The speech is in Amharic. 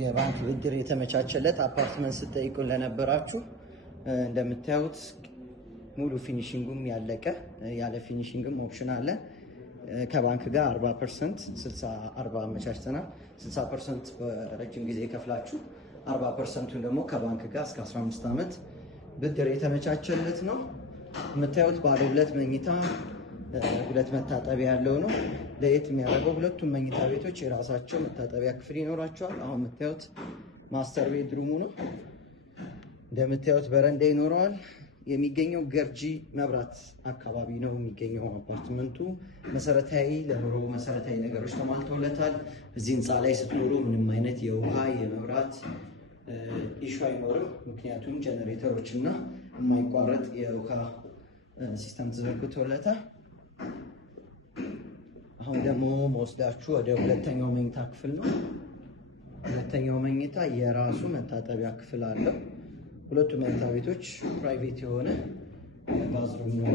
የባንክ ብድር የተመቻቸለት አፓርትመንት ስትጠይቁ ለነበራችሁ እንደምታዩት ሙሉ ፊኒሺንጉም ያለቀ ያለ ፊኒሺንግም ኦፕሽን አለ። ከባንክ ጋር 40% 60-40 አመቻችተናል። 60% በረጅም ጊዜ ከፍላችሁ 40%ቱን ደግሞ ከባንክ ጋር እስከ 15 ዓመት ብድር የተመቻቸለት ነው። የምታዩት ባለ 2 መኝታ 2 መታጠቢያ ያለው ነው። ለየት የሚያደርገው ሁለቱም መኝታ ቤቶች የራሳቸው መታጠቢያ ክፍል ይኖራቸዋል። አሁን የምታዩት ማስተር ቤድሩሙ ነው። እንደምታዩት በረንዳ ይኖረዋል። የሚገኘው ገርጂ መብራት አካባቢ ነው የሚገኘው አፓርትመንቱ። መሰረታዊ ለኑሮ መሰረታዊ ነገሮች ተሟልተውለታል። እዚህ ህንፃ ላይ ስትኖሩ ምንም አይነት የውሃ የመብራት ኢሹ አይኖርም። ምክንያቱም ጀነሬተሮች እና የማይቋረጥ የውሃ ሲስተም ተዘርግቶለታል። አሁን ደግሞ መወስዳችሁ ወደ ሁለተኛው መኝታ ክፍል ነው። ሁለተኛው መኝታ የራሱ መታጠቢያ ክፍል አለው። ሁለቱ መኝታ ቤቶች ፕራይቬት የሆነ ባዝሩም ነው።